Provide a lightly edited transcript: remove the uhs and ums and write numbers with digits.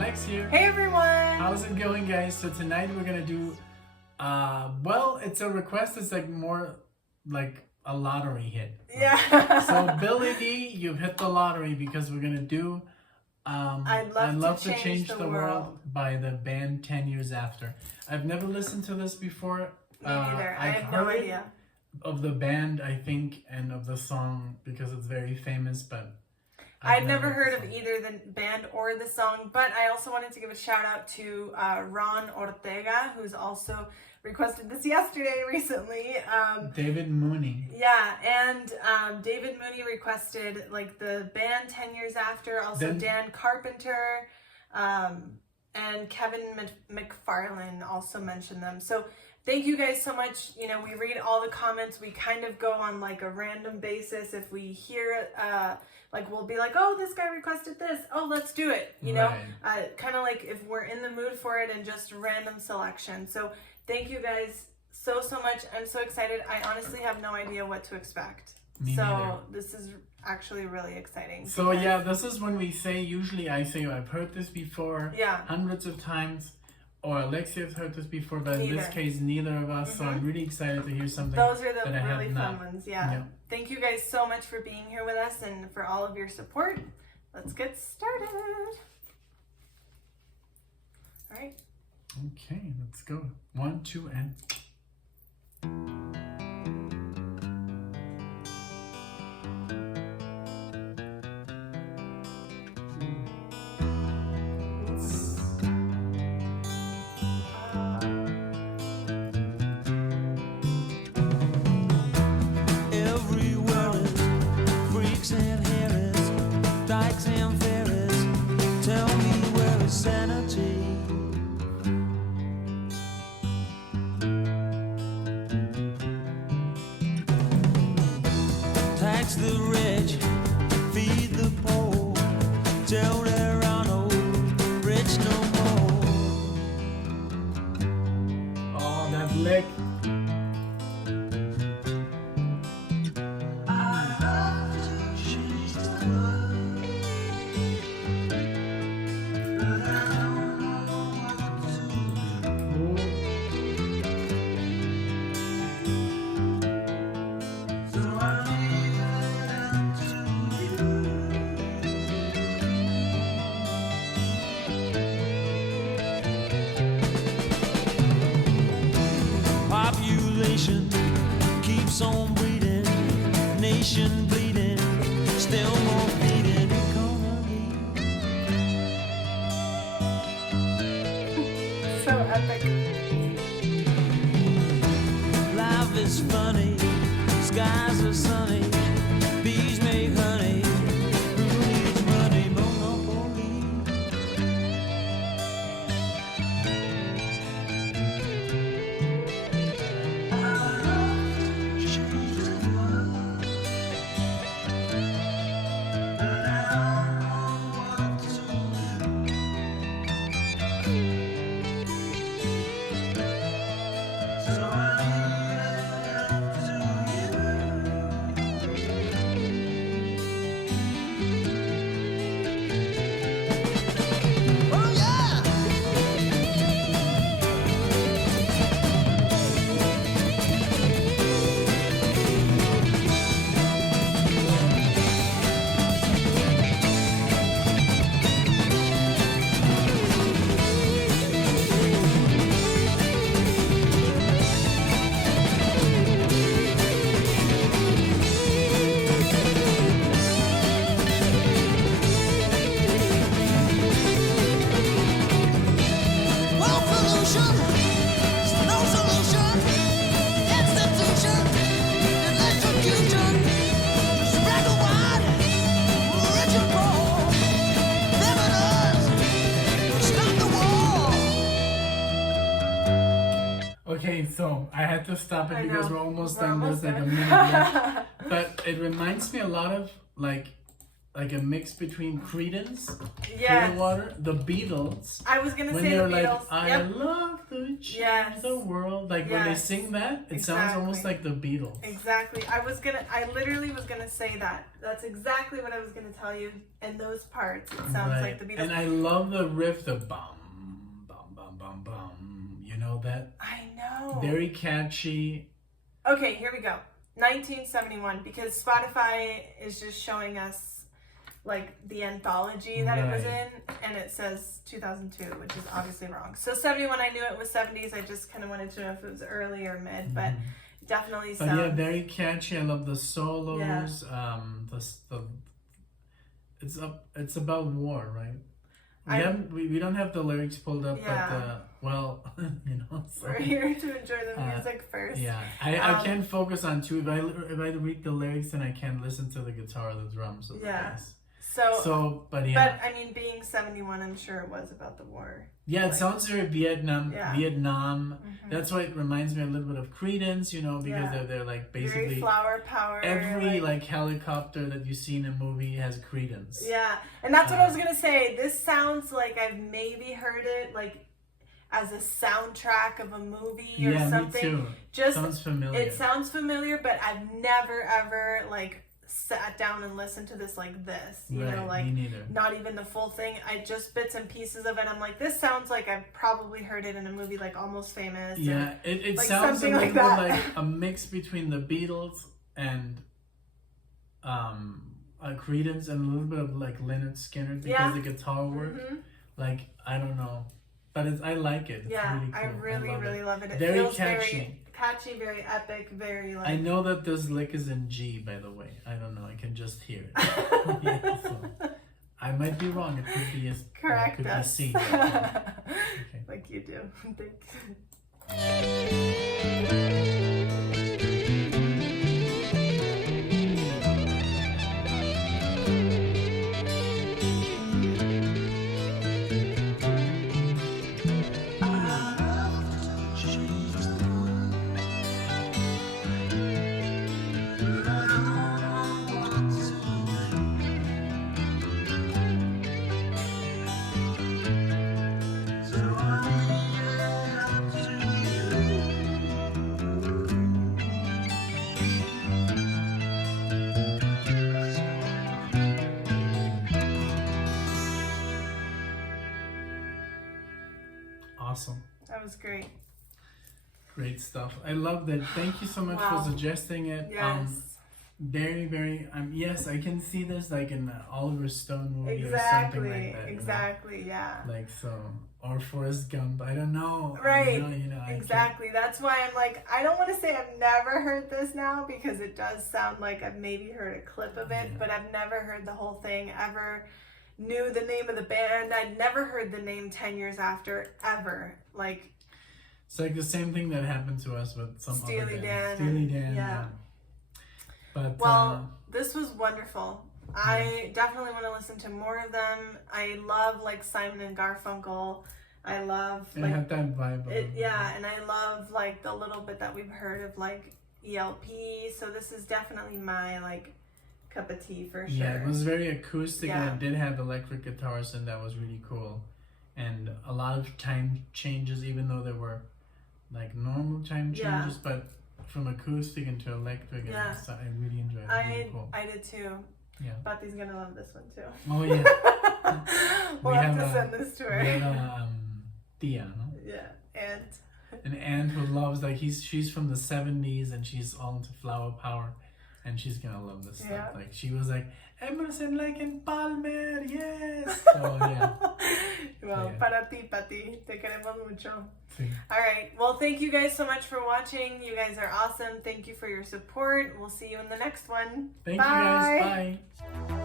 Lex here. Hey everyone! How's it going, guys? So tonight we're gonna do, well, it's a request. It's like more like a lottery hit. Yeah. So Billy D, you've hit the lottery because we're gonna do I'd love to change the world by the band 10 Years After. I've never listened to this before. Me neither. I I've have no heard idea. of the band, I think, and of the song because it's very famous, but I'd never heard of either the band or the song, but I also wanted to give a shout out to Ron Ortega, who's also requested this yesterday recently. David Mooney. Yeah, and David Mooney requested like the band 10 Years After, also Dan Carpenter, and Kevin McFarlane also mentioned them. So thank you guys so much. You know, we read all the comments. We kind of go on like a random basis. If we hear, like we'll be like, oh, this guy requested this. Oh, let's do it. You know, kind of like if we're in the mood for it and just random selection. So thank you guys so much. I'm so excited. I honestly have no idea what to expect. Me neither. This is actually really exciting. So yeah, this is when we say, usually I say, I've heard this before hundreds of times, or Alexia's heard this before, but in this case, neither of us. So I'm really excited to hear something. Those are the that really fun ones, yeah. Thank you guys so much for being here with us and for all of your support. Let's get started. All right. Okay, let's go. 1, 2, and... Tax the rich, feed the poor, tell there are no rich no more. Oh, that lick. Population keeps on breeding, nation bleeding, still more bleeding economy. So epic. Life is funny, skies are sunny, bees make honey. Who needs money? Monopoly. Okay, so I had to stop it because we're almost done. There's like a minute left. But it reminds me a lot of like like a mix between Creedence, Yes. Clearwater, the Beatles. I was gonna When say the they're Beatles. like, I love to change the world. Like when they Yes. sing that, it sounds almost like the Beatles. Exactly. I literally was gonna say that. That's exactly what I was gonna tell you. And those parts, it sounds like the Beatles. And I love the riff, the bum, bum, bum, bum, bum. You know that? I know. Very catchy. Okay, here we go. 1971, because Spotify is just showing us like the anthology that it was in, and it says 2002, which is obviously wrong. So 71, I knew it was 70s. I just kind of wanted to know if it was early or mid, but definitely sounds. But yeah, very catchy. I love the solos. Yeah. It's about war, right? We don't have the lyrics pulled up, but well, you know. So, we're here to enjoy the music first. Yeah, I can't focus on two. If I read the lyrics, then I can't listen to the guitar or the drums or the bass. But I mean, being 71, I'm sure it was about the war. Yeah, it sounds very Vietnam. Mm-hmm. That's why it reminds me a little bit of Creedence, you know, because they're like basically very flower power. Every like helicopter that you see in a movie has Creedence. Yeah, and that's what I was gonna say. This sounds like I've maybe heard it like as a soundtrack of a movie or something. Me too. Just sounds familiar. It sounds familiar, but I've never ever like sat down and listened to this like this. You know, like me neither. Not even the full thing. I just bits and pieces of it. I'm like, this sounds like I've probably heard it in a movie like Almost Famous. Yeah, it like sounds a little like bit that. like a mix between the Beatles and Creedence and a little bit of like Lynyrd Skynyrd because the guitar work. Like I don't know, but I like it. It's really cool. I really love it. It very feels catchy. very catchy, very epic, very like. I know that this lick is in G, by the way. I don't know. I can just hear it. So I might be wrong. It could be correct it could us. be C. Okay. Like you do. Thanks. Awesome. That was great. Great stuff. I loved it. Thank you so much for suggesting it. Yes. Very, very. Yes, I can see this like in the Oliver Stone movie or something like that. Exactly. Yeah. Like so, or Forrest Gump. I don't know. Right. You know, exactly. That's why I'm like, I don't want to say I've never heard this now because it does sound like I've maybe heard a clip of it, but I've never heard the whole thing ever. Knew the name of the band. I'd never heard the name 10 Years After ever. Like. It's like the same thing that happened to us with some Steely other Dan. Steely Dan. Yeah. But this was wonderful. I definitely want to listen to more of them. I love like Simon and Garfunkel. I love like had that vibe. and I love like the little bit that we've heard of like ELP. So this is definitely my like cup of tea for sure. Yeah, it was very acoustic and it did have electric guitars and that was really cool. And a lot of time changes, even though there were like normal time changes, but from acoustic into electric, and so I really enjoyed it. Really cool. I did too. Yeah. Papi's gonna love this one too. Oh yeah. we'll have to send this to her. We have Tia, no? Yeah, an aunt who loves she's from the 70s and she's all into flower power, and she's gonna love this stuff. Like she was like Emerson, Lake and Palmer, yes. So yeah. Well, para ti, Pati, te queremos mucho. Sí. All right. Well, thank you guys so much for watching. You guys are awesome. Thank you for your support. We'll see you in the next one. Thank you guys. Bye.